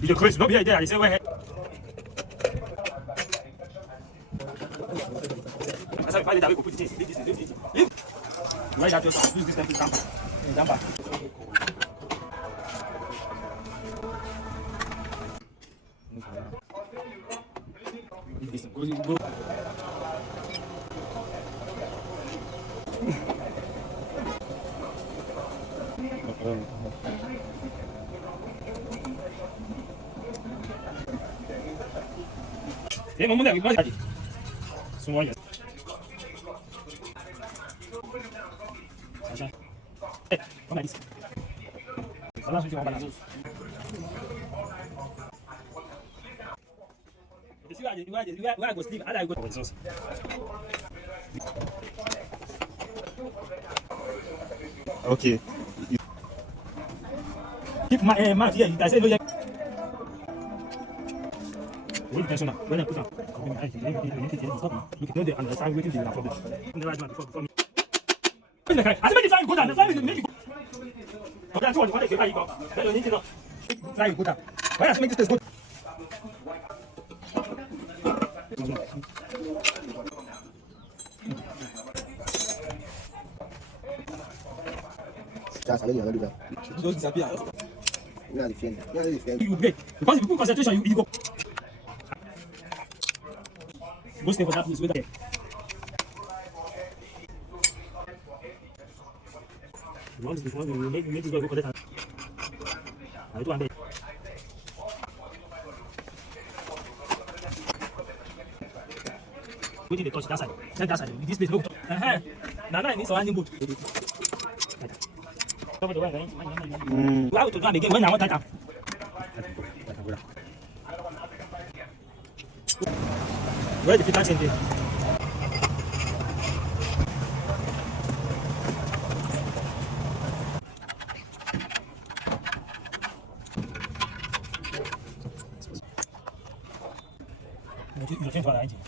You crazy? Don't be there. You say where? That's how you find it that we could put it in. Why that just use this time to damper? Go. Eh, mamãe, vai aqui. Sonha. Acha? Vamos aqui. Vamos lá, vamos lá. Where I go sleep, I go to Jesus. Okay. Keep my mouth here. I say no. When I put on, look, don't understand waiting the problem. The right man before me. I said, make it try and go down. That's why we make it go. Okay, that's what you go. Then you need to know. Try and go down. Why does it make this place good? Just allow you to do that. Just disappear. You are the friend. You are the friend. You break. Because if you put concentration, you go. Go stay for that place. Wait there. Once before you make this go collect. I do understand. Wait till they touch that side. Check that side. This place no. Now I need some animal. Cover the way. Why would you do again when I want that? Where the filter change? You change for the engine.